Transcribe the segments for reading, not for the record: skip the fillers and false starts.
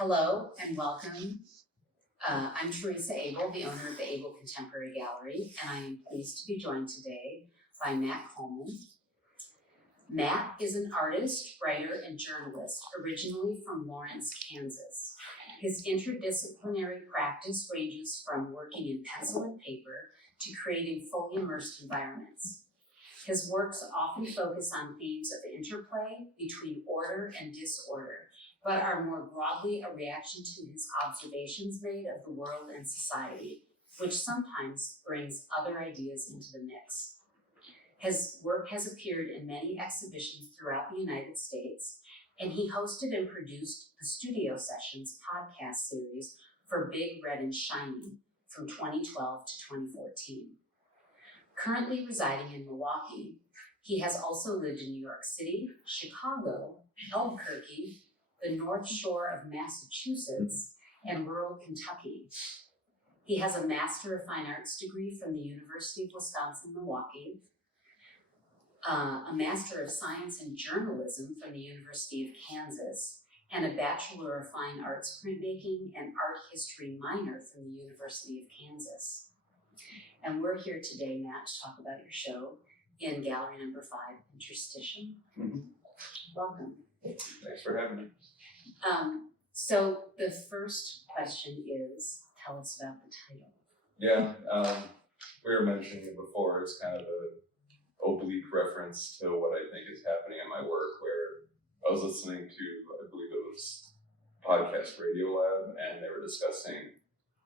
Hello and welcome. I'm Theresa Abel, the owner of the Abel Contemporary Gallery, and I am pleased to be joined today by Matt Kuhlman. Matt is an artist, writer, and journalist, originally from Lawrence, Kansas. His interdisciplinary practice ranges from working in pencil and paper to creating fully immersed environments. His works often focus on themes of interplay between order and disorder, but are more broadly a reaction to his observations made of the world and society, which sometimes brings other ideas into the mix. His work has appeared in many exhibitions throughout the United States, and he hosted and produced the Studio Sessions podcast series for Big, Red, and Shiny from 2012 to 2014. Currently residing in Milwaukee, he has also lived in New York City, Chicago, Albuquerque, the North Shore of Massachusetts, and rural Kentucky. He has a Master of Fine Arts degree from the University of Wisconsin-Milwaukee, a Master of Science in Journalism from the University of Kansas, and a Bachelor of Fine Arts Printmaking and Art History minor from the University of Kansas. And we're here today, Matt, to talk about your show in Gallery Number 5, Interstition. Welcome. Thanks for having me. So the first question is, tell us about the title. Yeah, we were mentioning it before. It's kind of an oblique reference to what I think is happening in my work, where I was listening to, I believe it was Podcast Radio Lab, and they were discussing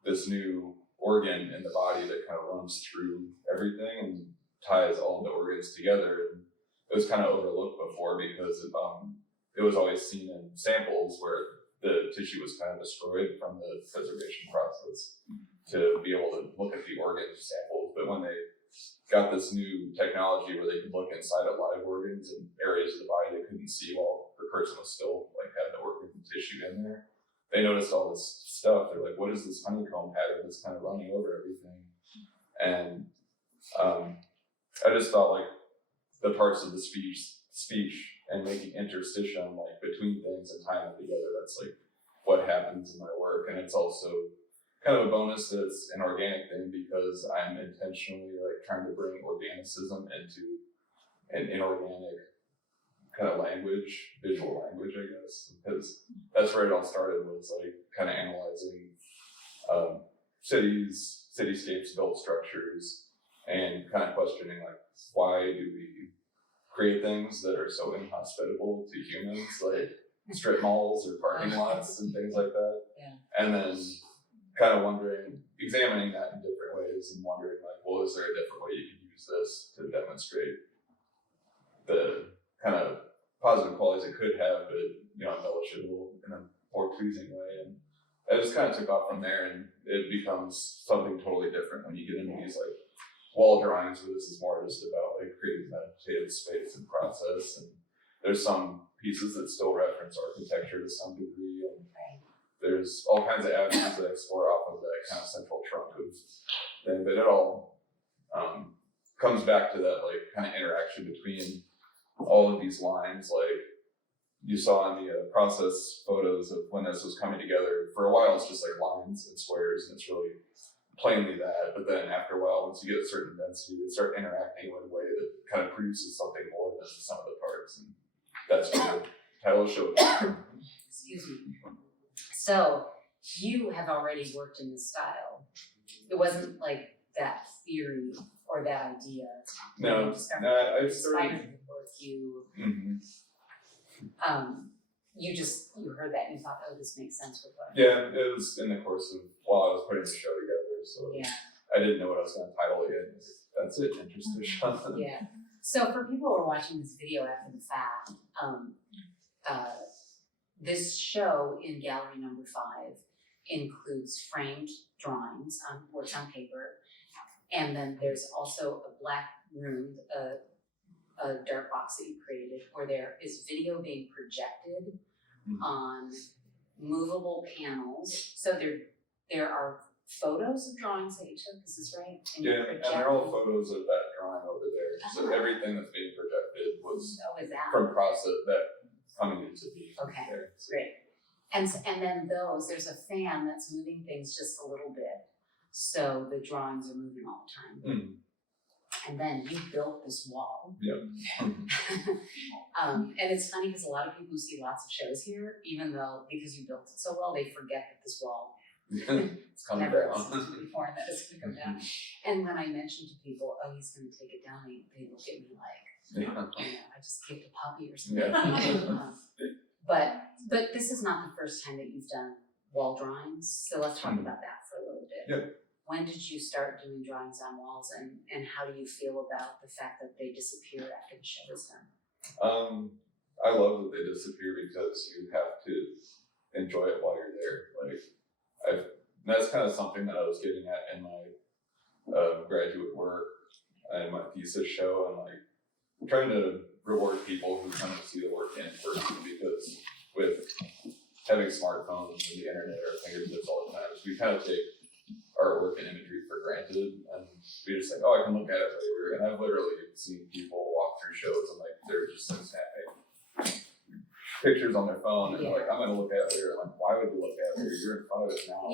this new organ in the body that kind of runs through everything and ties all the organs together. And it was kind of overlooked before because it was always seen in samples where the tissue was kind of destroyed from the preservation process to be able to look at the organ samples. But when they got this new technology where they could look inside of live organs and areas of the body they couldn't see while the person was still had the organ tissue in there, they noticed all this stuff. They're like, what is this honeycomb pattern that's kind of running over everything? And I just thought the parts of the speech and making interstition between things and tying them together, that's what happens in my work. And it's also kind of a bonus that it's an organic thing because I'm intentionally trying to bring organicism into an inorganic kind of language, visual language, I guess, because that's where it all started, was kind of analyzing cities, cityscapes, built structures, and kind of questioning why do we create things that are so inhospitable to humans, like strip malls or parking lots and things like that. Yeah. And then kind of examining that in different ways and wondering is there a different way you could use this to demonstrate the kind of positive qualities it could have, but embellish it in a more pleasing way. And I just kind of took off from there, and it becomes something totally different when you get into these wall drawings where this is more just about creating meditative space and process. And there's some pieces that still reference architecture to some degree, and there's all kinds of avenues that explore off of that kind of central trunk of thing, but it all comes back to that kind of interaction between all of these lines. You saw in the process photos of when this was coming together, for a while it's just lines and squares, and it's really plainly that. But then after a while, once you get a certain density, they start interacting in a way that kind of produces something more than the sum of the parts. And that's what the title shows. Excuse me. So you have already worked in this style. It wasn't that theory or that idea. No, I started. You heard that and you thought, oh, this makes sense with what. Yeah, it was in the course of while I was putting the show together, so yeah. I didn't know what I was going to title it. That's it, interstition. Yeah. So for people who are watching this video after the fact, this show in Gallery Number 5 includes framed drawings on works on paper, and then there's also a black room, a dark box that you created, where there is video being projected on movable panels. So there are photos of drawings that you took. Is this right? And they're all photos of that drawing over there. So everything that's being projected was from process that coming into being. Okay, there. great. And then there's a fan that's moving things just a little bit, so the drawings are moving all the time. And then you built this wall. Yep. And it's funny because a lot of people who see lots of shows here, even though because you built it so well, they forget that this wall It's coming never down. existed before and that it's going to come down. And when I mention to people, oh, he's going to take it down, they look at me like, I just kicked a puppy or something. But this is not the first time that you've done wall drawings, so let's talk about that for a little bit. Yeah. When did you start doing drawings on walls, and how do you feel about the fact that they disappear after the show is done? I love that they disappear because you have to enjoy it while you're there. That's kind of something that I was getting at in my graduate work and my thesis show, and trying to reward people who come to see the work in person, because with having smartphones and the internet at our fingertips all the time, we kind of take artwork and imagery for granted, and we just think, oh, I can look at it later. And I've literally seen people walk through shows and they're just snapping pictures on their phone, and they're like, I'm gonna look at it later. I'm like, why would you look at it later? You're in front of it now.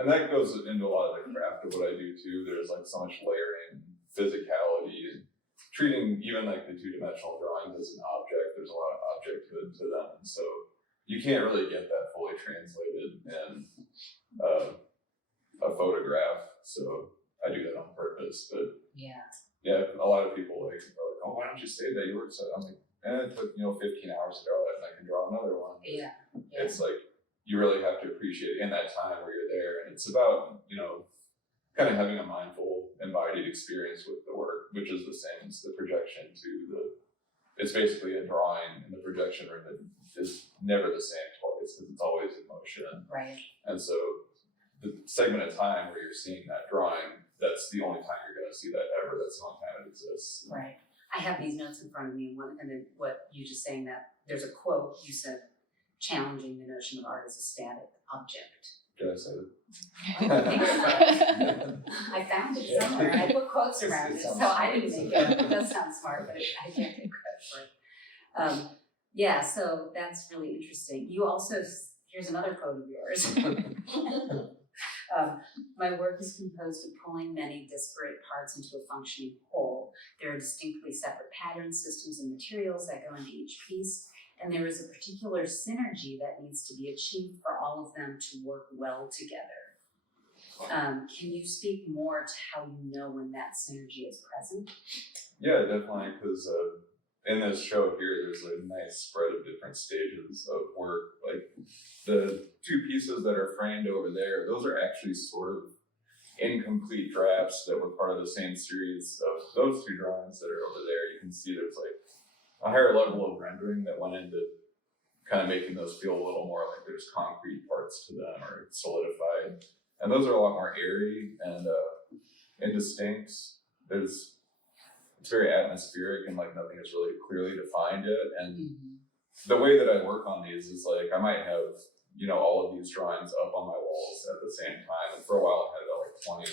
And that goes into a lot of the craft of what I do too. There's so much layering, physicality, and treating even the two-dimensional drawings as an object. There's a lot of objecthood to them, and so you can't really get that fully translated in a photograph. So I do that on purpose. But yeah, a lot of people are like, oh, why don't you say that you worked so? I'm like, it took 15 hours to draw that, and I can draw another one. It's you really have to appreciate it in that time where you're there, and it's about kind of having a mindful, embodied experience with the work, which is the same as the projection it's basically a drawing in the projection room that is never the same twice, because it's always in motion. Right. And so the segment of time where you're seeing that drawing, that's the only time you're going to see that ever. That's the only time it exists. Right. I have these notes in front of me, and then what you just saying that there's a quote you said, challenging the notion of art as a static object. Did I say that? I found it somewhere. I put quotes around it, so I didn't make it. It does sound smart, but I can't take credit for it. So that's really interesting. You also, here's another quote of yours. My work is composed of pulling many disparate parts into a functioning whole. There are distinctly separate patterns, systems, and materials that go into each piece, and there is a particular synergy that needs to be achieved for all of them to work well together. Can you speak more to how you know when that synergy is present? Yeah, definitely, because in this show here, there's a nice spread of different stages of work. The two pieces that are framed over there, those are actually sort of incomplete drafts that were part of the same series of those two drawings that are over there. You can see there's a higher level of rendering that went into kind of making those feel a little more like there's concrete parts to them or solidified. And those are a lot more airy and indistinct. It's very atmospheric and nothing is really clearly defined yet. And the way that I work on these is I might have, all of these drawings up on my walls at the same time. And for a while I had about 20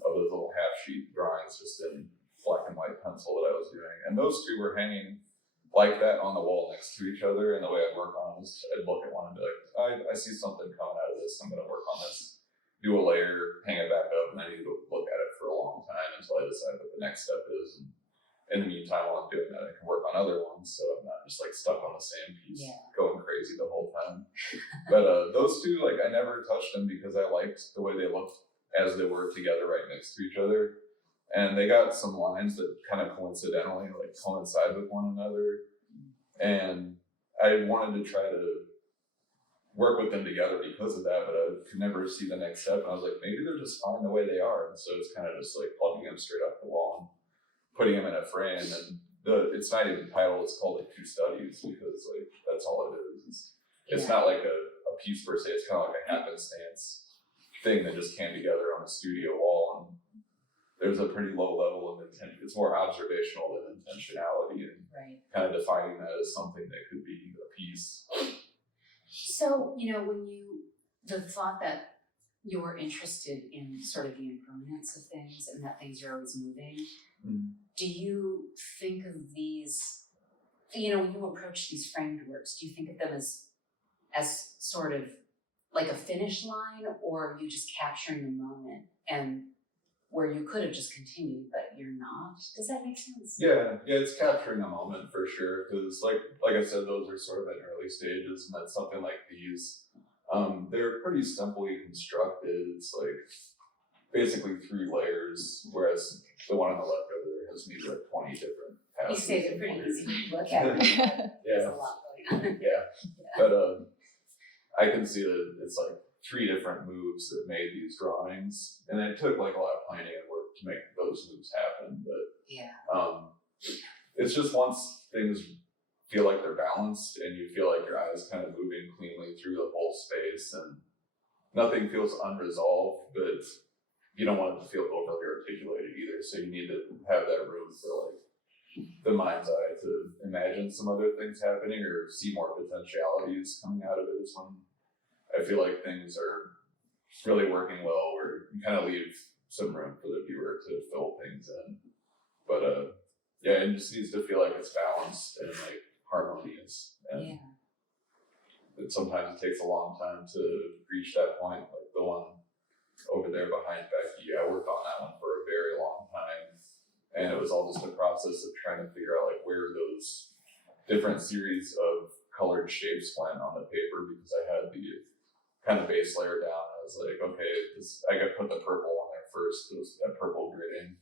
of those little half sheet drawings just in black and white pencil that I was doing. And those two were hanging like that on the wall next to each other. And the way I'd work on them is I'd look at one and be like, I see something coming out of this. I'm going to work on this. Do a layer, hang it back up, and I need to look at it for a long time until I decide what the next step is. And in the meantime, while I'm doing that, I can work on other ones, so I'm not just stuck on the same piece, going crazy the whole time. But those two, I never touched them because I liked the way they looked as they were together right next to each other. And they got some lines that kind of coincidentally coincide with one another. And I wanted to try to work with them together because of that, but I could never see the next step. And I was like, maybe they're just fine the way they are. And so it's kind of just plugging them straight off the wall and putting them in a frame. And it's not even titled, it's called Two Studies, because that's all it is. It's not a piece per se, it's kind of a happenstance thing that just came together on a studio wall. And there's a pretty low level of intent. It's more observational than intentionality, and kind of defining that as something that could be a piece. So, the thought that you're interested in sort of the impermanence of things and that things are always moving, do you think of these when you approach these framed works, do you think of them as sort of like a finish line, or are you just capturing the moment and where you could have just continued, but you're not? Does that make sense? Yeah, it's capturing a moment for sure. Because like I said, those are sort of at early stages, and that's something like these. They're pretty simply constructed. It's like basically 3 layers, whereas the one on the left over there has maybe like 20 different You passes. say they're pretty easy to look at. There's a lot going on. But I can see that it's like 3 different moves that made these drawings, and it took like a lot of planning and work to make those moves happen. But it's just once things feel like they're balanced and you feel like your eyes kind of moving cleanly through the whole space, and nothing feels unresolved, but you don't want it to feel overly articulated either. So you need to have that room for like the mind's eye to imagine some other things happening or see more potentialities coming out of it. Is when I feel like things are really working well, where you kind of leave some room for the viewer to fill things in. But it just needs to feel like it's balanced and like harmonious. And sometimes it takes a long time to reach that point. Like the one over there behind Becky, I worked on that one for a very long time, and it was all just a process of trying to figure out like where those different series of colored shapes went on the paper, because I had the kind of base layer down. I was like, okay, I got to put the purple on there first. It was that purple gridding,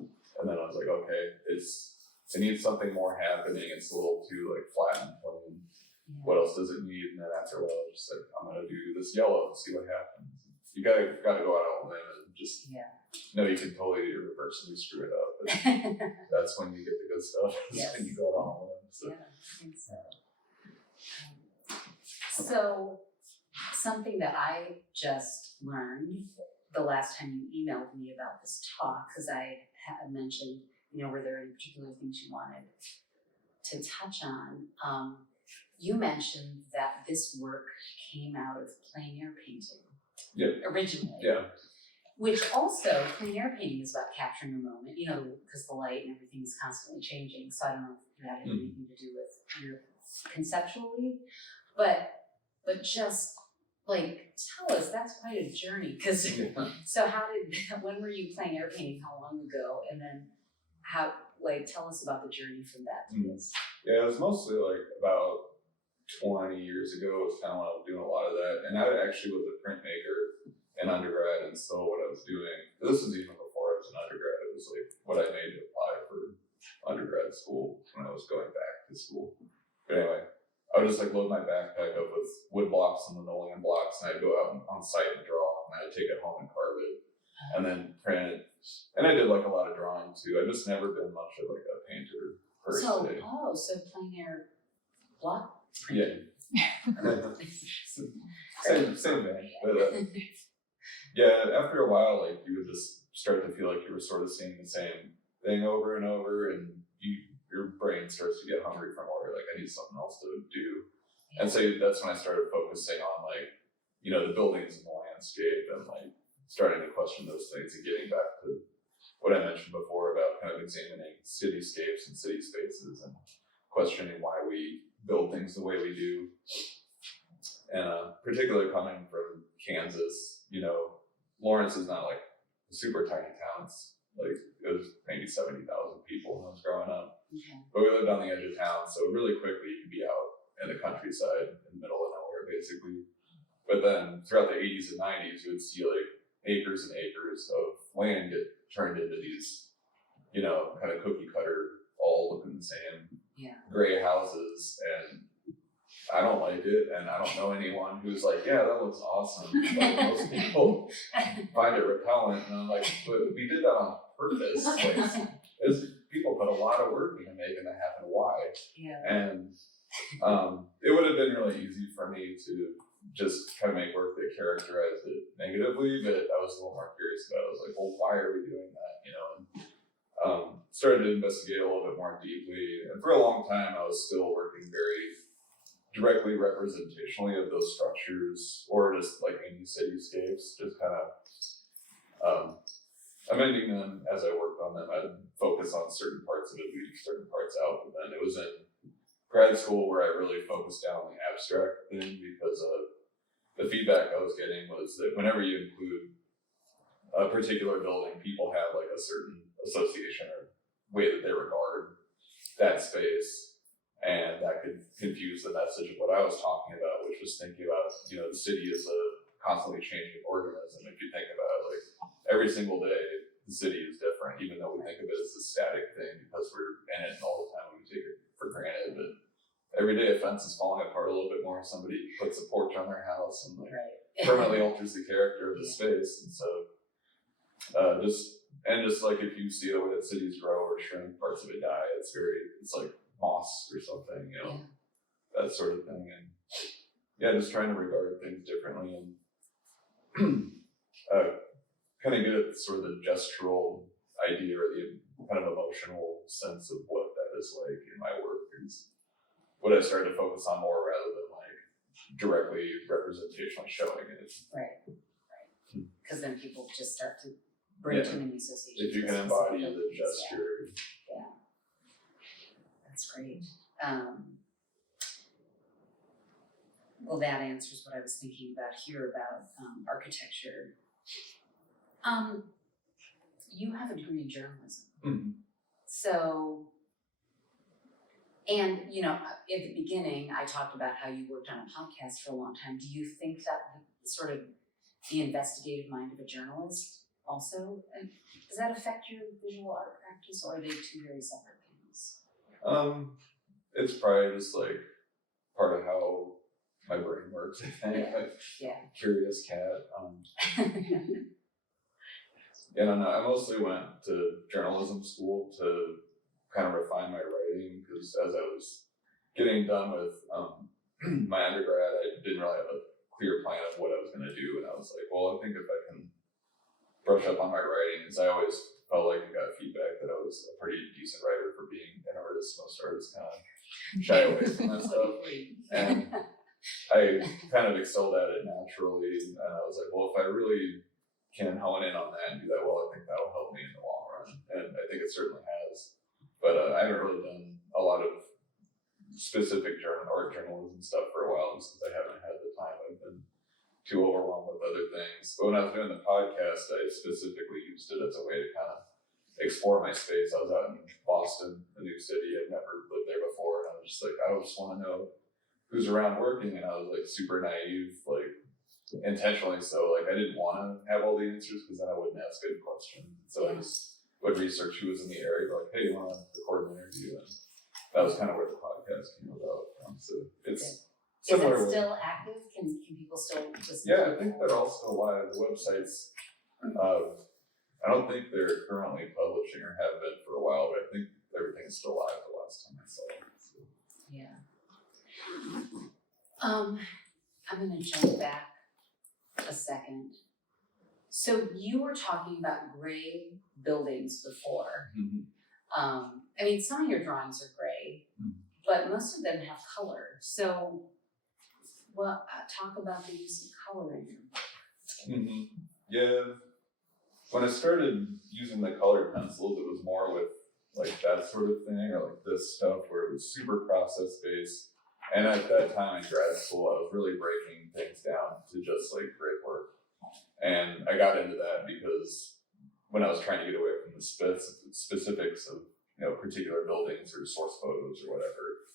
and then I was like, okay, it needs something more happening. It's a little too like flat and plain. What else does it need? And then after a while, I was just like, I'm gonna do this yellow and see what happens. You gotta go out on a limb and just know you can totally irreversibly screw it up. But that's when you get the good stuff. When you go out on a limb. So. Yeah, I think so. So something that I just learned the last time you emailed me about this talk, because I had mentioned, were there any particular things you wanted to touch on? You mentioned that this work came out of plein air painting originally. Yeah. Which also, plein air painting is about capturing a moment, because the light and everything is constantly changing. So I don't know if it had anything to do with your conceptually, but just like tell us, that's quite a journey. Because so when were you plein air painting? How long ago? And then tell us about the journey from that to this. Yeah, it was mostly like about 20 years ago was kind of when I was doing a lot of that. And I actually was a printmaker in undergrad, and so what I was doing, this was even before I was an undergrad, it was like what I made to apply for undergrad school when I was going back to school. But anyway, I would just like load my backpack up with wood blocks and linoleum blocks, and I'd go out on site and draw, and I'd take it home and carve it, and then print it. And I did like a lot of drawing too. I've just never been much of like a painter per se. So plein air block? Yeah. same thing. But after a while, like you would just start to feel like you were sort of seeing the same thing over and over, and your brain starts to get hungry for more. Like I need something else to do, and so that's when I started focusing on like the buildings and the landscape, and like starting to question those things and getting back to what I mentioned before about kind of examining cityscapes and city spaces and questioning why we build things the way we do. And particularly coming from Kansas, Lawrence is not like a super tiny town. It's like it was maybe 70,000 people when I was growing up. Okay. But we lived on the edge of town, so really quickly you could be out in the countryside in the middle of nowhere, basically. But then throughout the 80s and 90s, you would see like acres and acres of land get turned into these, kind of cookie cutter, all looking the same, gray houses, and I don't like it, and I don't know anyone who's like, yeah, that looks awesome. Like most people find it repellent, and I'm like, but we did that on purpose. Like, people put a lot of work into making that happen. Why? Yeah. And it would have been really easy for me to just kind of make work that characterized it negatively, but I was a little more curious about it. I was like, well, why are we doing that? And started to investigate a little bit more deeply. And for a long time, I was still working very directly representationally of those structures, or just like any cityscapes, just kind of amending them as I worked on them. I'd focus on certain parts of it, leaving certain parts out. But then it was in grad school where I really focused down on the abstract thing, because the feedback I was getting was that whenever you include a particular building, people have like a certain association or way that they regard that space, and that could confuse the message of what I was talking about, which was thinking about, you know, the city is a constantly changing organism. If you think about it, like every single day, the city is different, even though we think of it as a static thing because we're in it all the time and we take it for granted. But every day a fence is falling apart a little bit more. Somebody puts a porch on their house and like permanently alters the character of the space. And so just like if you see the way that cities grow or shrink, parts of it die, it's like moss or something, you know, that sort of thing. And yeah, just trying to regard things differently and kind of get at sort of the gestural idea or the kind of emotional sense of what that is like in my work is what I started to focus on more rather than like directly representationally showing it. Right. Because then people just start to bring too many associations. If you can embody the gesture. Yeah. That's great. Well, that answers what I was thinking about here about architecture. You have a degree in journalism. Mm-hmm. So, and you know, at the beginning, I talked about how you worked on a podcast for a long time. Do you think that sort of the investigative mind of a journalist also, does that affect your visual art practice, or are they two very separate things? It's probably just like part of how my brain works, I think. Curious cat. Yeah, no, I mostly went to journalism school to kind of refine my writing, because as I was getting done with my undergrad, I didn't really have a clear plan of what I was going to do, and I was like, well, I think if I can brush up on my writing, because I always felt like I got feedback that I was a pretty decent writer for being an artist. Most artists kind of shy away from that stuff, and I kind of excelled at it naturally, and I was like, well, if I really can hone in on that and do that well, I think that'll help me in the long run, and I think it certainly has. But I haven't really done a lot of specific art journalism stuff for a while, just because I haven't had the time. I've been too overwhelmed with other things. But when I was doing the podcast, I specifically used it as a way to kind of explore my space. I was out in Boston, a new city. I'd never lived there before, and I was just like, I just want to know who's around working, and I was like super naive, like intentionally so. Like I didn't want to have all the answers because then I wouldn't ask good questions. So I just would research who was in the area, like, hey, you want to record an interview? And that was kind of where the podcast came about. So it's similar. Is it still active? Can people still listen? Yeah, I think they're all still live. The websites, I don't think they're currently publishing or have been for a while, but I think everything's still live the last time I saw it. So. Yeah. I'm going to jump back a second. So you were talking about gray buildings before. Mm-hmm. I mean, some of your drawings are gray, but most of them have color. So, talk about the use of color in your work. Mm-hmm. Yeah. When I started using the colored pencils, it was more with like that sort of thing, or like this stuff where it was super process based. And at that time in grad school, I was really breaking things down to just like grid work. And I got into that because when I was trying to get away from the specifics of, you know, particular buildings or source photos or whatever,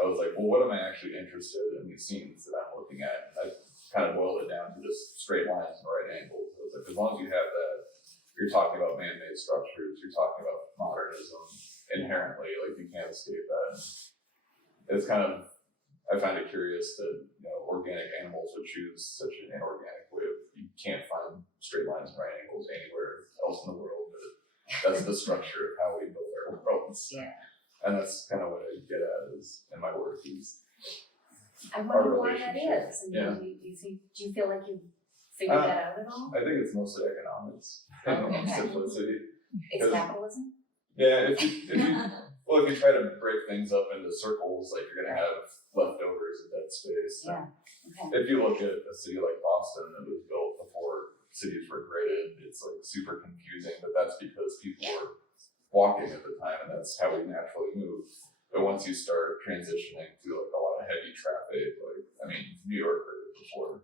I was like, well, what am I actually interested in these scenes that I'm looking at? And I kind of boiled it down to just straight lines and right angles. I was like, as long as you have that, you're talking about man-made structures, you're talking about modernism inherently, like you can't escape that. It's kind of, I find it curious that, you know, organic animals would choose such an inorganic way of, you can't find straight lines and right angles anywhere else in the world, but that's the structure of how we build our worlds. Yeah. And that's kind of what I get at is in my work is I wonder why that is. I mean, do you feel like you've figured that out at all? I think it's mostly economics and simplicity. It's capitalism? Yeah, if you try to break things up into circles, like you're gonna have leftovers of dead space. Yeah. Okay. If you look at a city like Boston that was built before cities were gridded, it's like super confusing, but that's because people were walking at the time, and that's how we naturally move. But once you start transitioning to like a lot of heavy traffic, like, I mean, New York before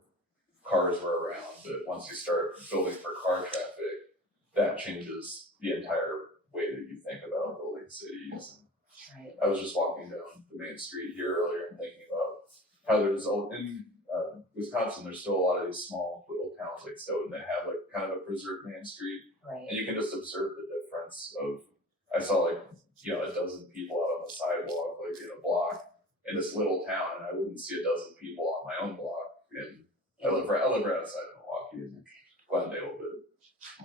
cars were around, but once you start building for car traffic, that changes the entire way that you think about building cities. Right. I was just walking down the main street here earlier and thinking about how there's in Wisconsin, there's still a lot of these small little towns like Stoughton that have like kind of a preserved main street, Right. and you can just observe the difference of. I saw like a dozen people out on the sidewalk like in a block in this little town, and I wouldn't see a dozen people on my own block. And I live right outside of Milwaukee in Glendale, but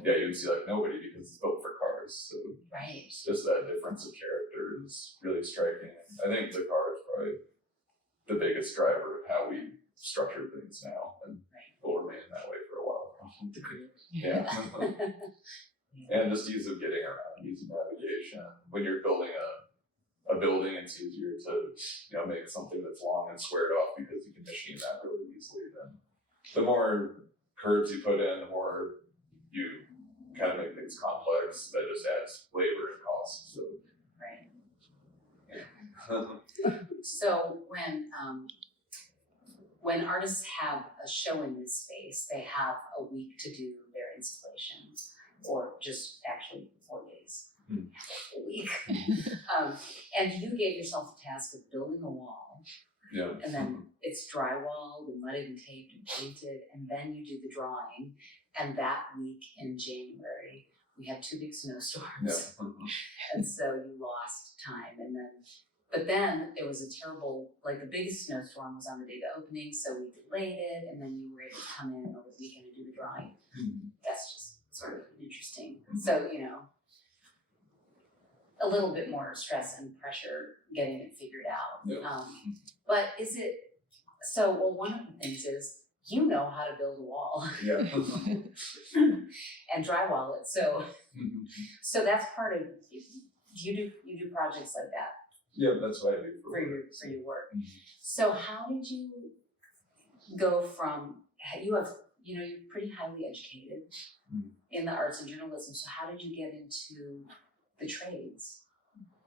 yeah, you'd see like nobody because it's built for cars. So Right. just that difference of character is really striking. I think the car is probably the biggest driver of how we structure things now, and will remain that way for a while. Yeah. And just ease of getting around, ease of navigation. When you're building a building, it's easier to make something that's long and squared off because you can machine that really easily. Then the more curves you put in, the more you kind of make things complex. That just adds labor and cost. So. Right. So when artists have a show in this space, they have a week to do their installations, or just actually 4 days a week. And you gave yourself the task of building a wall. Yeah. And then it's drywalled and mudded and taped and painted, and then you do the drawing. And that week in January, we had 2 big snowstorms. Yeah. And so you lost time. But then there was a terrible, like the biggest snowstorm was on the day of the opening, so we delayed it, and then you were able to come in over the weekend and do the drawing. That's just sort of interesting. So, a little bit more stress and pressure getting it figured out. Yeah. But one of the things is, how to build a wall. Yeah. And drywall it. So that's part of, you do projects like that. Yeah, that's what I do for your work. Mm-hmm. So how did you go from, you're pretty highly educated in the arts and journalism, so how did you get into the trades?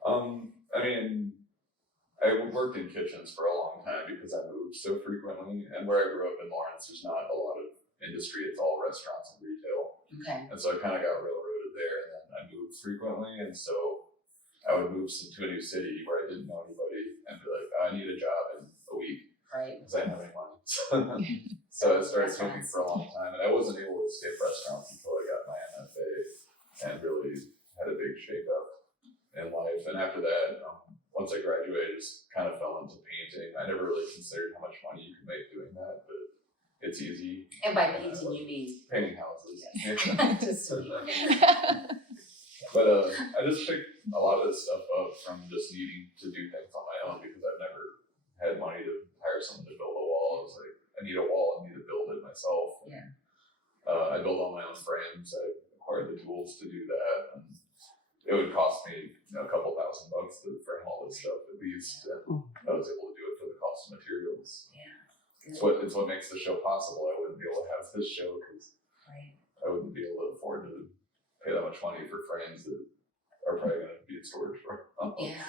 I mean, I worked in kitchens for a long time because I moved so frequently, and where I grew up in Lawrence, there's not a lot of industry, it's all restaurants and retail. Okay. And so I kind of got railroaded there, and then I moved frequently, and so I would move to a new city where I didn't know anybody and be like, I need a job in a week. Right. Because I didn't have any money. So I started cooking for a long time, and I wasn't able to skip restaurants until I got my MFA and really had a big shakeup in life. And after that, once I graduated, I just kind of fell into painting. I never really considered how much money you can make doing that, but it's easy. And by painting, you mean? Painting houses. Just But I just picked a lot of this stuff up from just needing to do things on my own because I've never had money to hire someone to build a wall. I was like, I need a wall, I need to build it myself. Yeah. I built all my own frames. I acquired the tools to do that. And it would cost me a couple $1,000 to frame all this stuff at least. And I was able to do it for the cost of materials. Yeah. It's what makes the show possible. I wouldn't be able to have this show because I wouldn't be able to afford to pay that much money for frames that are probably going to be in storage for. Yeah.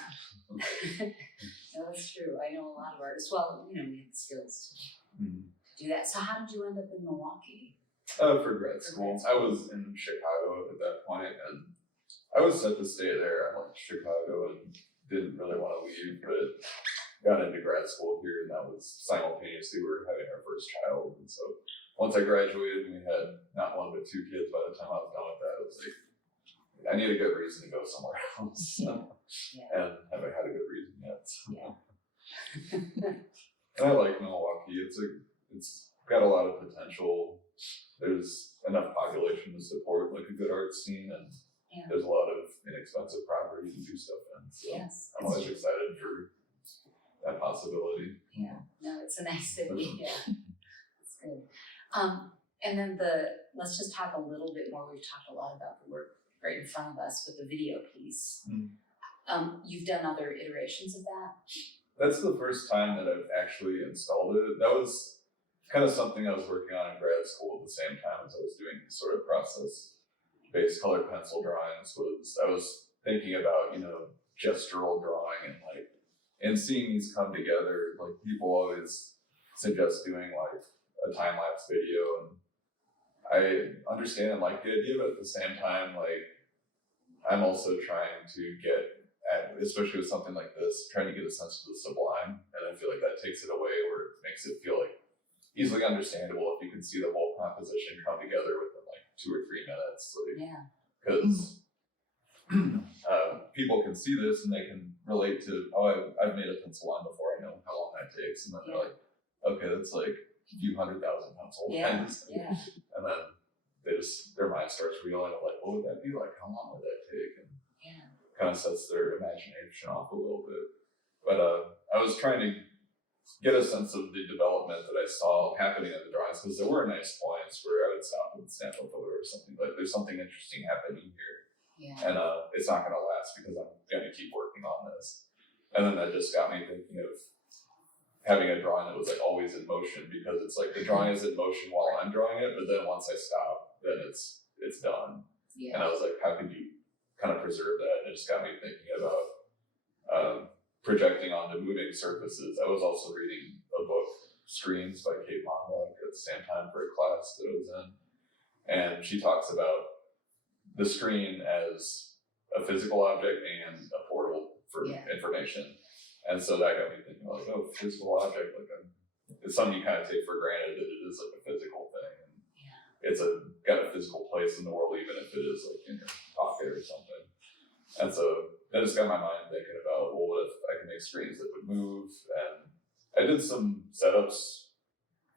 No, that's true. I know a lot of artists. Well, we have the skills to do that. So how did you end up in Milwaukee? For grad school. I was in Chicago at that point, and I was set to stay there. I liked Chicago and didn't really want to leave, but got into grad school here, and that was simultaneously we were having our first child. And so once I graduated, we had not 1 but 2 kids. By the time I was done with that, it was like, I need a good reason to go somewhere else. And haven't had a good reason yet. And I like Milwaukee. It's got a lot of potential. There's enough population to support like a good art scene, and there's a lot of inexpensive property to do stuff in. So I'm always excited for that possibility. Yeah, no, it's a nice city. Yeah, it's good. And then let's just talk a little bit more. We've talked a lot about the work right in front of us, but the video piece. You've done other iterations of that? That's the first time that I've actually installed it. That was kind of something I was working on in grad school at the same time as I was doing sort of process-based colored pencil drawings. I was thinking about, gestural drawing and like and seeing these come together, like people always suggest doing like a time-lapse video, and I understand and like the idea, but at the same time, like I'm also trying to get at, especially with something like this, trying to get a sense of the sublime, and I feel like that takes it away, where it makes it feel like easily understandable if you can see the whole composition come together within like 2 or 3 minutes, like, because people can see this and they can relate to, oh, I've made a pencil line before, I know how long that takes, and then they're like, okay, that's like a few 100,000 pencil lines, and then their mind starts reeling of like, what would that be like? How long would that take? And kind of sets their imagination off a little bit. But I was trying to get a sense of the development that I saw happening in the drawings, because there were nice points where I would stop and snap a photo or something, like there's something interesting happening here. And it's not going to last because I'm going to keep working on this. And then that just got me thinking of having a drawing that was like always in motion, because it's like the drawing is in motion while I'm drawing it, but then once I stop, then it's done. And I was like, how can you kind of preserve that? And it just got me thinking about projecting onto moving surfaces. I was also reading a book, Screens by Kate Monmouth, at the same time for a class that I was in. And she talks about the screen as a physical object and a portal for information. And so that got me thinking like, oh, physical object, like it's something you kind of take for granted that it is like a physical thing. It's got a physical place in the world, even if it is like in your pocket or something. And so that just got my mind thinking about, well, what if I can make screens that would move? And I did some setups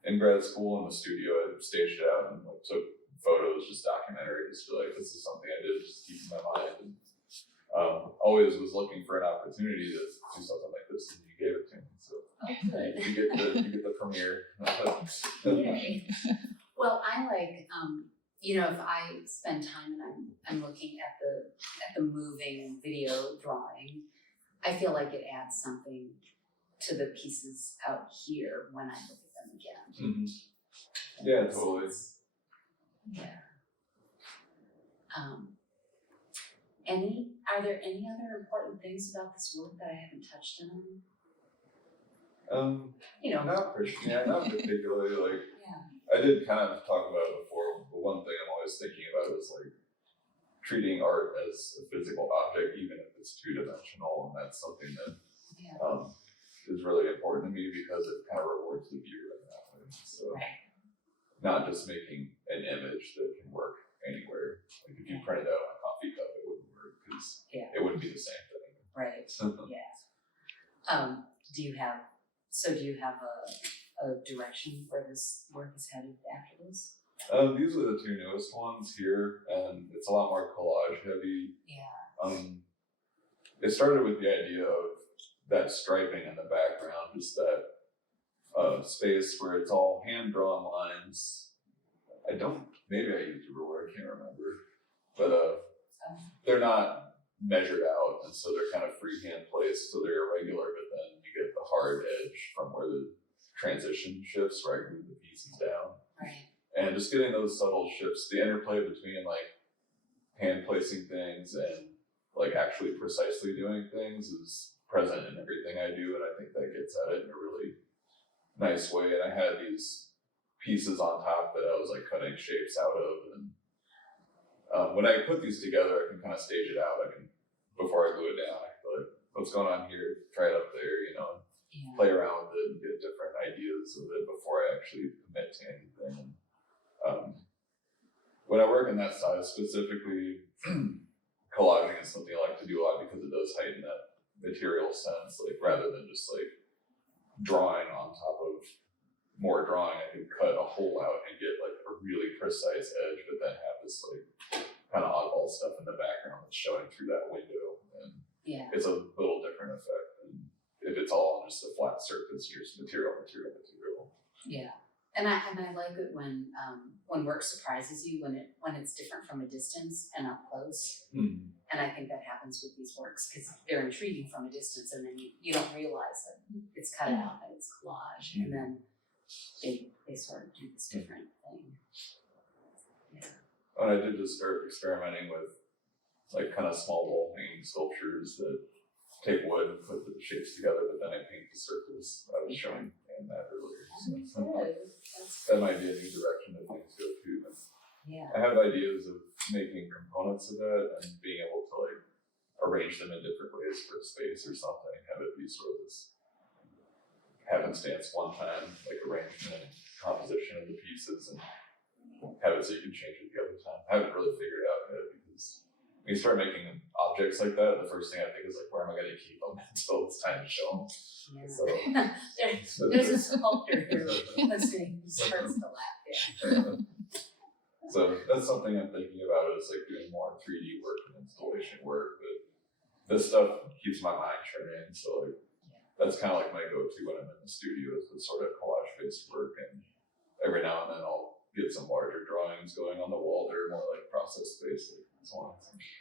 in grad school in the studio. I staged it out and like, took photos, just documentary, just feel like this is something I did just keep in my mind. And always was looking for an opportunity to do something like this, and you gave it to me. So you get the premiere. Yay. Well, I like, if I spend time and I'm looking at the moving video drawing, I feel like it adds something to the pieces out here when I look at them again. Yeah, totally. Are there any other important things about this work that I haven't touched on? Not particularly. Like, I did kind of talk about it before, but one thing I'm always thinking about is like treating art as a physical object, even if it's 2-dimensional, and that's something that is really important to me, because it kind of rewards the viewer in that way. So, not just making an image that can work anywhere. Like if you printed out a coffee cup, it wouldn't work because it wouldn't be the same thing. Right. Do you have a direction where this work is headed after this? These are the 2 newest ones here, and it's a lot more collage heavy. It started with the idea of that striping in the background, just that space where it's all hand-drawn lines. Maybe I used a ruler, I can't remember, but they're not measured out, and so they're kind of freehand placed, so they're irregular, but then you get the hard edge from where the transition shifts, where I move the pieces down. And just getting those subtle shifts, the interplay between like hand placing things and like actually precisely doing things is present in everything I do, and I think that gets at it in a really nice way. And I had these pieces on top that I was like cutting shapes out of, and when I put these together, I can kind of stage it out. Before I glue it down, I can be like, what's going on here? Try it up there, play around with it and get different ideas of it before I actually commit to anything. When I work on that side, specifically, collaging is something I like to do a lot because it does heighten that material sense. Like rather than just like drawing on top of more drawing, I can cut a hole out and get like a really precise edge, but then have this like kind of oddball stuff in the background that's showing through that window, and it's a little different effect than if it's all on just a flat surface, just material. And I like it when work surprises you, when it's different from a distance and up close. And I think that happens with these works because they're intriguing from a distance, and then you don't realize that it's cut out, that it's collage, and then they sort of do this different thing. And I did just start experimenting with like kind of small wall hanging sculptures that take wood and put the shapes together, but then I paint the surface. I was showing in that earlier. So that might be a new direction that things go to. And Yeah. I have ideas of making components of that and being able to like arrange them in different ways for a space or something, have it be sort of this happenstance one time, like arrangement and composition of the pieces, and have it so you can change it the other time. I haven't really figured it out yet, because when you start making objects like that, the first thing I think is like, where am I going to keep them until it's time to show them? Yeah. So, There's a sculptor here listening who starts to laugh. Yeah. So that's something I'm thinking about, is like doing more 3D work and installation work, but this stuff keeps my mind churning. So like, that's kind of like my go-to when I'm in the studio, is the sort of collage-based work, and every now and then I'll get some larger drawings going on the wall that are more like process-based, like this one.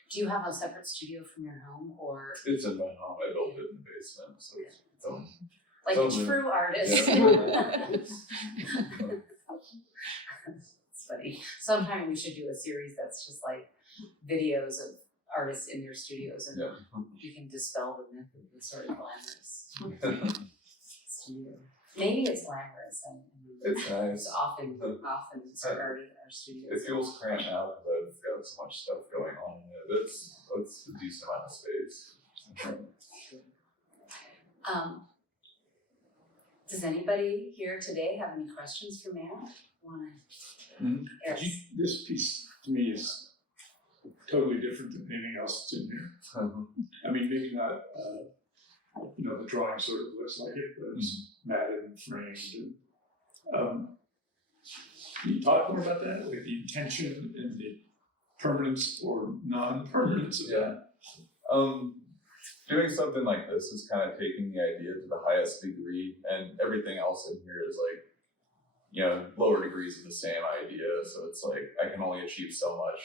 Do you have a separate studio from your home, or It's in my home. I built it in the basement, so it's own. like a Something. true artist? Yeah. It's funny. Sometime we should do a series that's just like videos of artists in their studios, and you can dispel the myth of the sort of glamorous studio. Maybe it's glamorous, and It's nice. it's often our studios. It feels cramped now because I've got so much stuff going on in it. It's a decent amount of space. Does anybody here today have any questions for Matt? Yes. This piece to me is totally different than anything else that's in here. I mean, maybe not, the drawing sort of looks like it, but it's matted and framed. And, can you talk more about that, like the intention and the permanence or non-permanence of that? Doing something like this is kind of taking the idea to the highest degree, and everything else in here is like, lower degrees of the same idea. So it's like, I can only achieve so much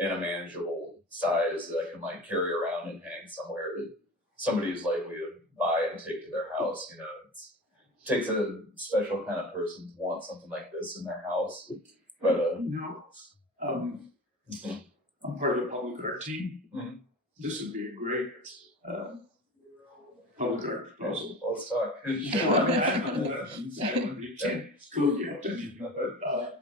in a manageable size that I can like carry around and hang somewhere that somebody is likely to buy and take to their house. It takes a special kind of person to want something like this in their house. But I'm part of the public art team. Mhm. This would be a great public art proposal. Let's talk. I mean, I don't want to be cool yet, but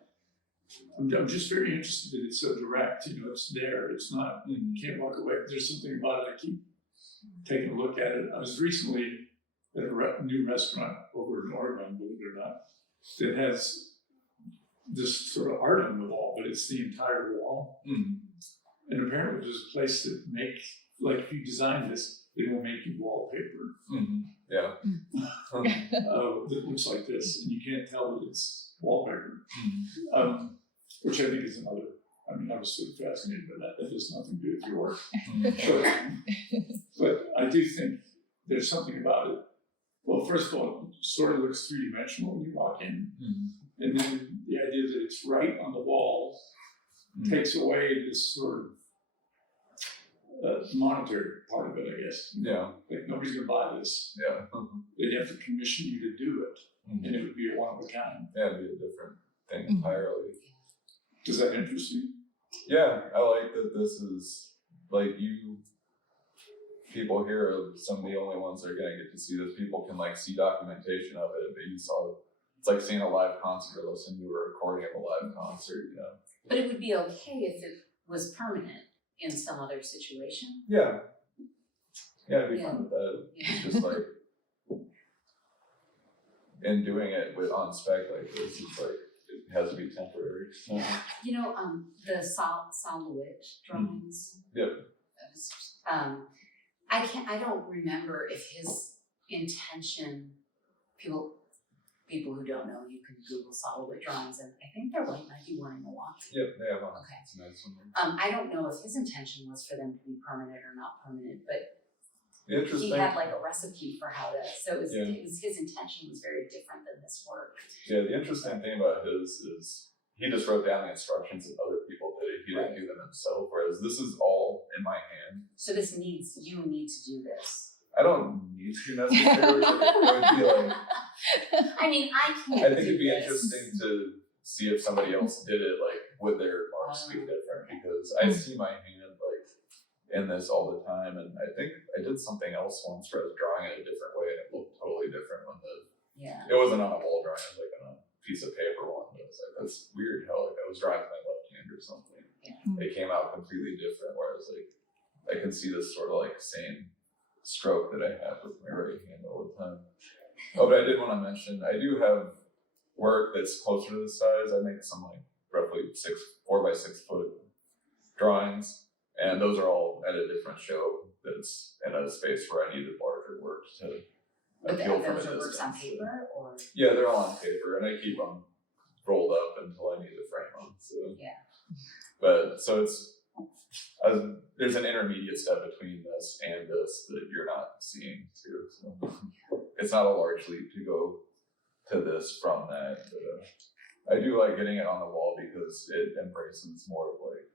I'm just very interested that it's so direct. It's there. It's not. You can't walk away. There's something about it. I keep taking a look at it. I was recently at a new restaurant over in Oregon, believe it or not, that has this sort of art on the wall, but it's the entire wall. And apparently there's a place that like if you design this, they will make you wallpaper. Yeah. That looks like this, and you can't tell that it's wallpaper. Which I think is another. I mean, I was sort of fascinated by that. That has nothing to do with your work. But I do think there's something about it. Well, first of all, it sort of looks three-dimensional when you walk in. And then the idea that it's right on the wall takes away this sort of monetary part of it, I guess. Yeah. Like, nobody's going to buy this. Yeah. They'd have to commission you to do it, and it would be a one of a kind. Yeah, it'd be a different thing entirely. Does that interest you? Yeah, I like that this is, like, people here are some of the only ones that are going to get to see this. People can, like, see documentation of it, but it's like seeing a live concert or listening to a recording of a live concert, But it would be okay if it was permanent in some other situation. Yeah. Yeah, I'd be fine with that. Yeah. It's just like, in doing it on spec like this, it's like, it has to be temporary. So. The Saluit drawings. Yep. I don't remember if his intention, people who don't know, you can Google Saluit drawings, and I think there might be one in Milwaukee. Yep, they have one. Okay. It's a nice one. I don't know if his intention was for them to be permanent or not permanent, but Interesting. he had like a recipe for how to. So it was his intention was very different than this work. Yeah, the interesting thing about his is he just wrote down the instructions and other people did it. He didn't do them himself, whereas this is all in my hand. So you need to do this. I don't need to necessarily, but it would be like, I mean, I can't. I think it'd be interesting to see if somebody else did it, like, would their marks be different? Because I see my hand, like, in this all the time, and I think I did something else once where I was drawing it a different way and it looked totally different when it wasn't on a wall drawing, it was like on a piece of paper one, but it was like, that's weird how like I was drawing with my left hand or something. It came out completely different, where I was like, I can see this sort of like same stroke that I have with my right hand all the time. Oh, but I did want to mention, I do have work that's closer to the size. I make some like roughly 4 by 6 foot drawings, and those are all at a different show that's in a space where I needed larger work to appeal from a Those are works on distance. paper or? Yeah, they're all on paper, and I keep them rolled up until I need to frame them. So but so it's there's an intermediate step between this and this that you're not seeing too. So it's not a large leap to go to this from that. But, I do like getting it on the wall because it embraces more of like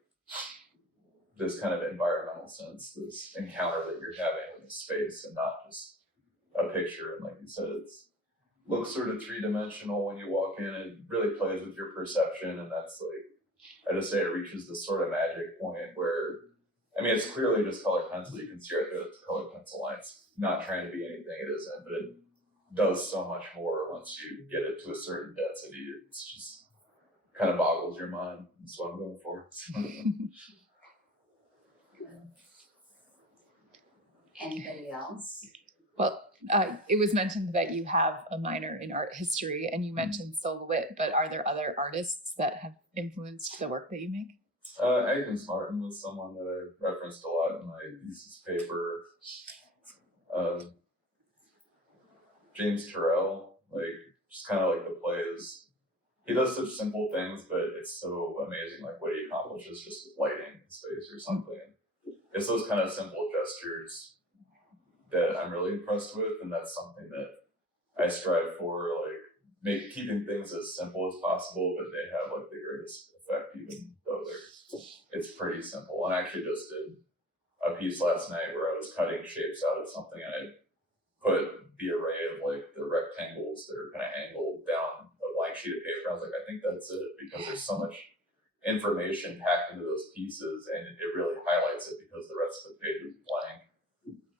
this kind of environmental sense, this encounter that you're having with the space, and not just a picture. And like you said, it looks sort of 3-dimensional when you walk in. It really plays with your perception, and that's like, I just say it reaches this sort of magic point where, I mean, it's clearly just colored pencil. You can see right there it's colored pencil lines. Not trying to be anything it isn't, but it does so much more once you get it to a certain density. It's just kind of boggles your mind. That's what I'm going for. Anybody else? Well, it was mentioned that you have a minor in art history, and you mentioned Silhouette, but are there other artists that have influenced the work that you make? Agnes Martin was someone that I referenced a lot in my thesis paper. James Turrell, like, just kind of like the plays. He does such simple things, but it's so amazing, like what he accomplishes just with lighting in space or something. It's those kind of simple gestures that I'm really impressed with, and that's something that I strive for, like keeping things as simple as possible, but they have like the greatest effect, even though it's pretty simple. And I actually just did a piece last night where I was cutting shapes out of something, and I put the array of like the rectangles that are kind of angled down a blank sheet of paper. I was like, I think that's it, because there's so much information packed into those pieces, and it really highlights it because the rest of the page is blank.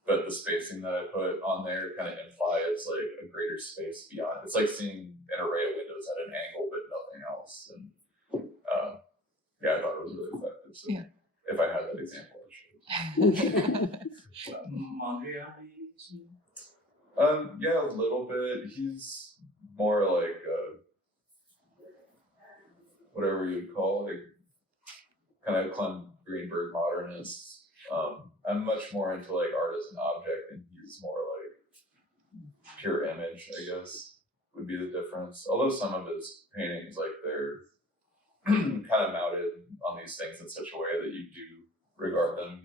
But the spacing that I put on there kind of implies like a greater space beyond. It's like seeing an array of windows at an angle, but nothing else. And yeah, I thought it was really effective. So if I had that example, I should. Yeah, a little bit. He's more like whatever you'd call like kind of Clem Greenberg modernist. I'm much more into like art as an object, and he's more like pure image, I guess, would be the difference. Although some of his paintings, like they're kind of mounted on these things in such a way that you do regard them.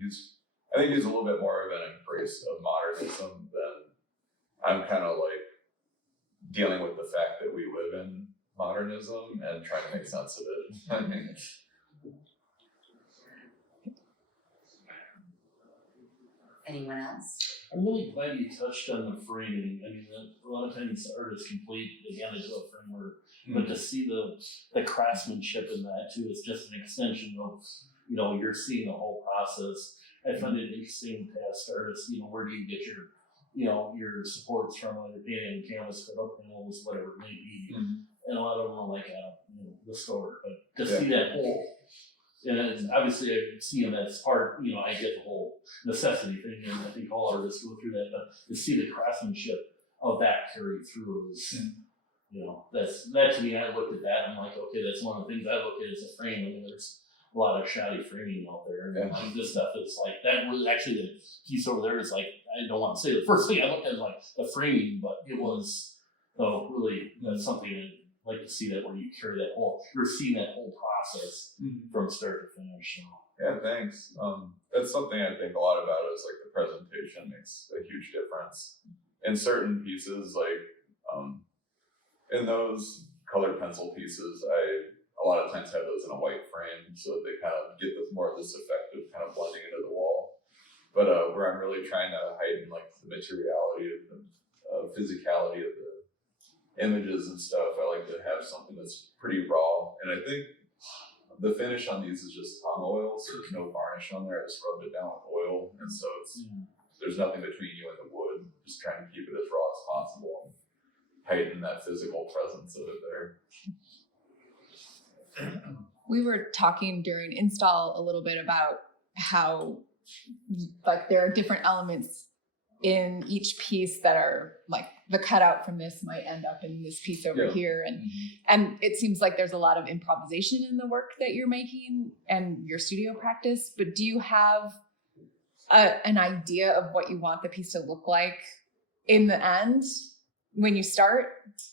I think he's a little bit more of an embrace of modernism than I'm kind of like dealing with the fact that we live in modernism and trying to make sense of it. Anyone else? I'm really glad you touched on the framing. I mean, a lot of times artists complete again into a framework, but to see the craftsmanship in that too is just an extension of, you know, you're seeing the whole process. I find it interesting to ask artists, you know, where do you get your, you know, your supports from, whether painting canvas, photo panels, whatever it may be. And a lot of them are like, you know, the store, but to see that whole. And it's, obviously, I see them as part, you know, I get the whole necessity thing, and I think all artists go through that, but to see the craftsmanship of that carry through is, you know, that to me, I looked at that, and I'm like, okay, that's one of the things I look at as a frame. I mean, there's a lot of shoddy framing out there, and like this stuff is like, that was actually the piece over there is like, I don't want to say the first thing I looked at is like the framing, but it was, really, that's something I'd like to see, that where you carry that you're seeing that whole process from start to finish. So. Yeah, thanks. That's something I think a lot about is like the presentation makes a huge difference. In certain pieces, like in those colored pencil pieces, a lot of times have those in a white frame so that they kind of get this more of this effect of kind of blending into the wall. But where I'm really trying to heighten like the materiality of the physicality of the images and stuff, I like to have something that's pretty raw. And I think The finish on these is just tongue oil, so there's no varnish on there. I just rubbed it down with oil, and so there's nothing between you and the wood. Just trying to keep it as raw as possible and heighten that physical presence of it there. We were talking during install a little bit about how like there are different elements in each piece that are like the cutout from this might end up in this piece over here, and it seems like there's a lot of improvisation in the work that you're making and your studio practice. But do you have an idea of what you want the piece to look like in the end when you start?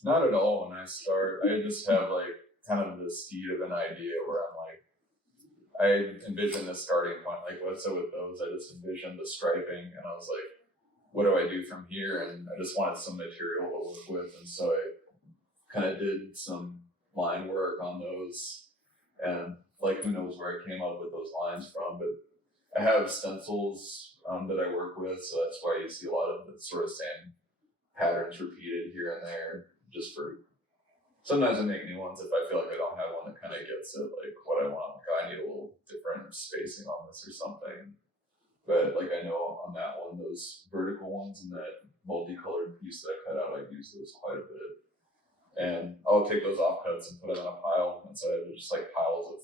Not at all when I start. I just have like kind of the seed of an idea where I'm like, I envision the starting point, like what's up with those? I just envisioned the striping, and I was like, what do I do from here? And I just wanted some material to work with, and so I kind of did some line work on those, and like who knows where I came up with those lines from, but I have stencils that I work with, so that's why you see a lot of the sort of same patterns repeated here and there, just for, sometimes I make new ones if I feel like I don't have one that kind of gets at like what I want, like I need a little different spacing on this or something. But like I know on that one, those vertical ones and that multicolored piece that I cut out, I've used those quite a bit. And I'll take those offcuts and put them in a pile, and so I have just like piles of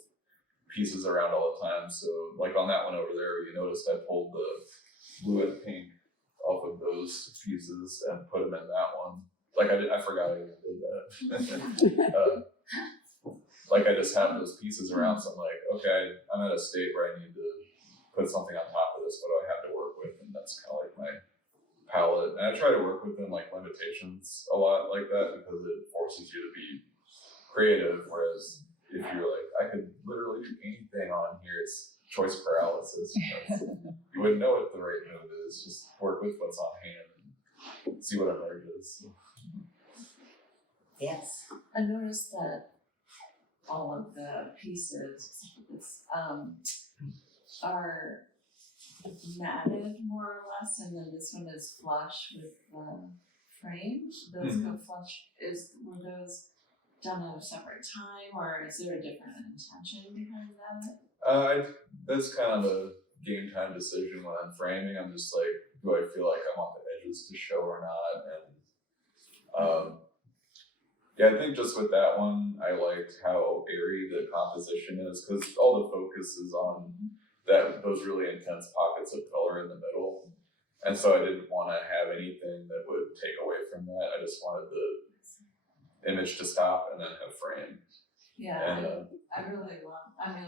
pieces around all the time. So like on that one over there, you noticed I pulled the blue and pink off of those pieces and put them in that one. Like I forgot I even did that. Like I just have those pieces around, so I'm like, okay, I'm at a state where I need to put something on top of this. What do I have to work with? And that's kind of like my palette. And I try to work within like limitations a lot like that, because it forces you to be creative. Whereas if you're like, I could literally do anything on here, it's choice paralysis. You wouldn't know what the right move is. Just work with what's on hand and see what emerges. Yes. I noticed that all of the pieces are matted more or less, and then this one is flush with the frame. Those go flush. Were those done at a separate time, or is there a different intention behind that? That's kind of a game time decision when I'm framing. I'm just like, do I feel like I want the edges to show or not? And yeah, I think just with that one, I liked how airy the composition is, because all the focus is on those really intense pockets of color in the middle. And so I didn't want to have anything that would take away from that. I just wanted the image to stop and then have frame. Yeah, And, I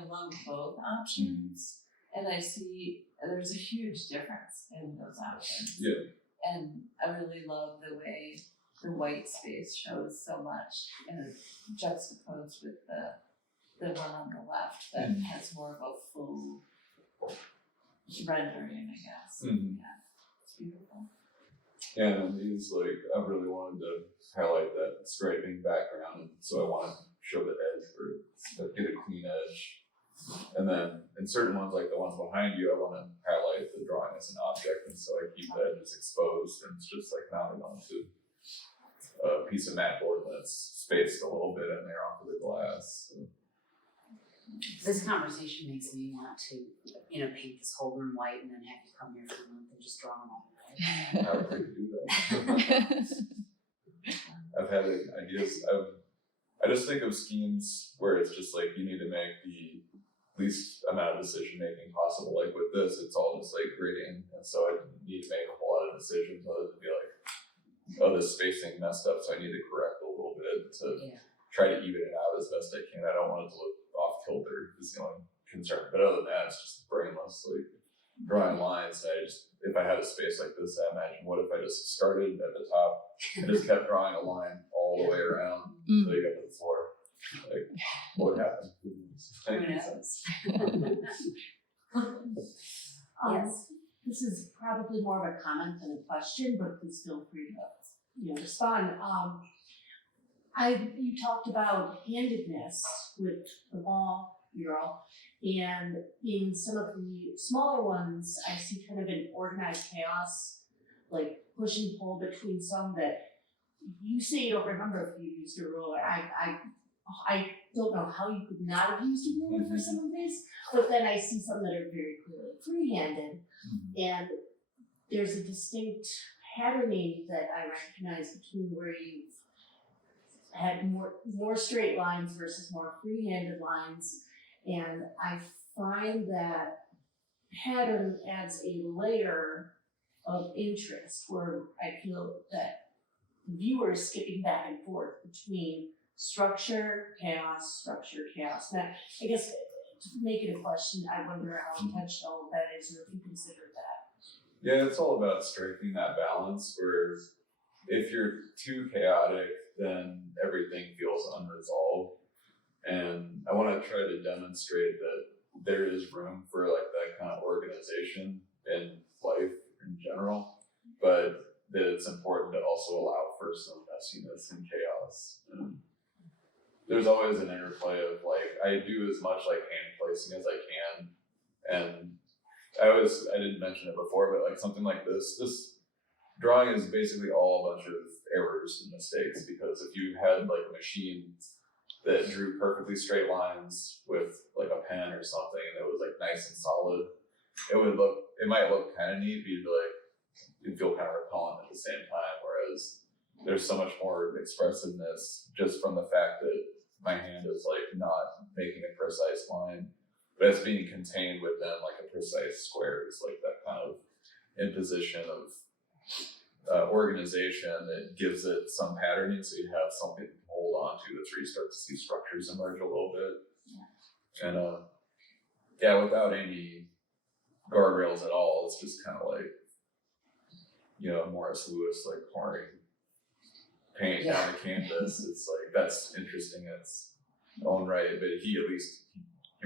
love both options, and I see there's a huge difference in those options. Yeah. And I really love the way the white space shows so much, and juxtaposed with the one on the left that has more of a full rendering, I guess. Yeah, it's beautiful. Yeah, and these, like, I really wanted to highlight that striping background, so I wanted to show the edge get a clean edge. And then in certain ones, like the ones behind you, I want to highlight the drawing as an object, and so I keep the edges exposed, and it's just like mounted onto a piece of matte board that's spaced a little bit in there off of the glass. So. This conversation makes me want to, paint this whole room white and then have you come here for a month and just draw them all. I would like to do that. I've had ideas. I just think of schemes where it's just like you need to make the least amount of decision making possible. Like with this, it's all just like grading, and so I need to make a whole lot of decisions other than be like, oh, this spacing messed up, so I need to correct a little bit to try to even it out as best I can. I don't want it to look off kilter, is the only concern. But other than that, it's just brainless, like drawing lines. If I had a space like this, I imagine, what if I just started at the top and just kept drawing a line all the way around until you get to the floor? Like, what would happen? Who knows? Yes. This is probably more of a comment than a question, but please feel free to respond. You talked about handedness with the wall mural, and in some of the smaller ones, I see kind of an organized chaos, like push and pull between some that you say you don't remember if you used a ruler. I I don't know how you could not have used a ruler for some of these, but then I see some that are very clearly freehanded, and there's a distinct patterning that I recognize between where you've had more straight lines versus more freehanded lines, and I find that pattern adds a layer of interest where I feel that the viewer is skipping back and forth between structure, chaos. Now, I guess to make it a question, I wonder how intentional that is, or if you consider that. Yeah, it's all about striking that balance where if you're too chaotic, then everything feels unresolved. And I want to try to demonstrate that there is room for like that kind of organization in life in general, but that it's important to also allow for some messiness and chaos. And there's always an interplay of like, I do as much like hand placing as I can. And I didn't mention it before, but like something like this drawing is basically all a bunch of errors and mistakes, because if you had like a machine that drew perfectly straight lines with like a pen or something and it was like nice and solid, it might look kind of neat, but you'd feel kind of repellent at the same time. Whereas there's so much more expressiveness just from the fact that my hand is like not making a precise line, but it's being contained within like a precise square. It's like that kind of imposition of organization that gives it some patterning, so you have something to hold on to. That's where you start to see structures emerge a little bit. And without any guardrails at all, it's just kind of like, Morris Lewis like pouring paint down the canvas. It's like, that's interesting in its own right, but he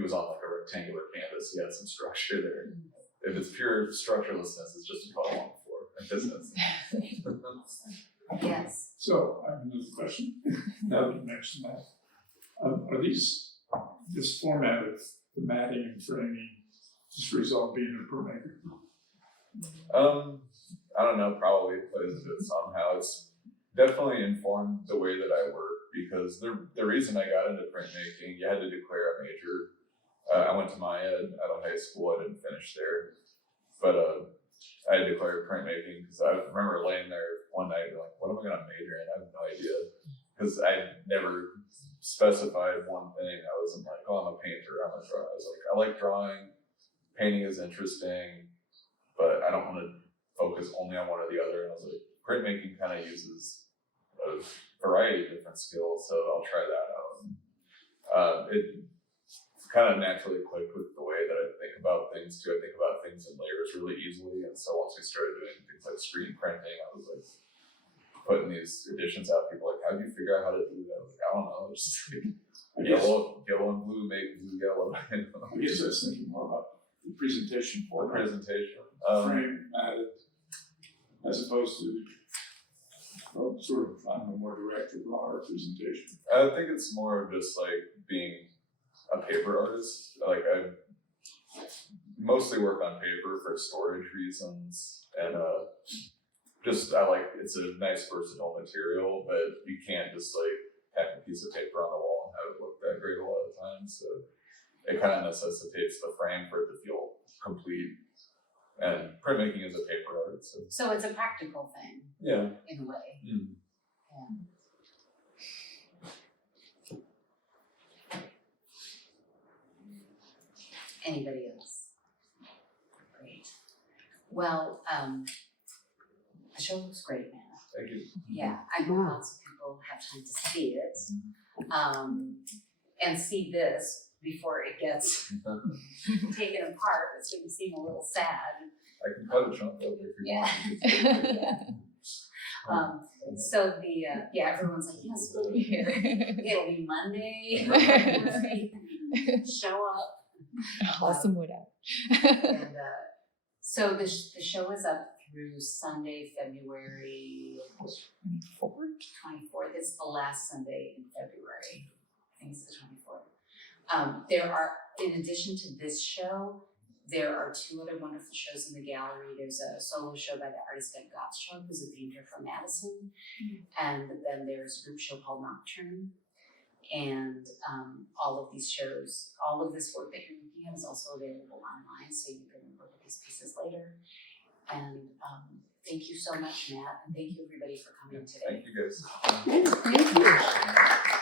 was on like a rectangular canvas. He had some structure there. If it's pure structurelessness, it's just a color on the floor. Like this. Yes. So I have another question. Now that you mentioned that, are this format of the matting and framing just result being a printmaker? I don't know, probably it plays into it somehow. It's definitely informed the way that I work, because the reason I got into printmaking, you had to declare a major. I went to Maya out of high school. I didn't finish there, but I declared printmaking because I remember laying there one night and like, what am I going to major in? I have no idea, because I never specified one thing. I wasn't like, oh, I'm a painter, I'm a drawer. I was like, I like drawing, painting is interesting, but I don't want to focus only on one or the other. And I was like, printmaking kind of uses a variety of different skills, so I'll try that out. It kind of naturally clicked with the way that I think about things too. I think about things in layers really easily, and so once we started doing things like screen printing, I was like putting these editions out. People were like, how do you figure out how to do that? I was like, I don't know. It's just like yellow and blue make blue yellow. I guess I was thinking more about the presentation For format. presentation. Frame added, as opposed to sort of, I don't know, more direct or broader presentation. I think it's more of just like being a paper artist. Like I mostly work on paper for storage reasons, and I like, it's a nice versatile material, but you can't just like have a piece of paper on the wall and have it look that great a lot of times. So it kind of necessitates the frame for it to feel complete. And printmaking is a paper art, So it's a practical thing yeah. in a way. Mm. Yeah. Anybody else? Great. Well, the show looks great, man. Thank you. Yeah, I hope lots of people have time to see it, and see this before it gets taken apart. It's going to seem a little sad. I can cut a chunk of it if you want. So everyone's like, yes, we'll be here. It'll be Monday. Show up. Haul some wood out. And so the show is up through Sunday, February 24th. It's the last Sunday in February. I think it's the 24th. There are, in addition to this show, there are two other wonderful shows in the gallery. There's a solo show by the artist Ed Gottschalk, who's a painter from Madison. And then there's a group show called Nocturne. And all of these shows, all of this work that you're looking at is also available online, so you can look at these pieces later. And thank you so much, Matt, and thank you everybody for coming today. Thank you guys. Thank you.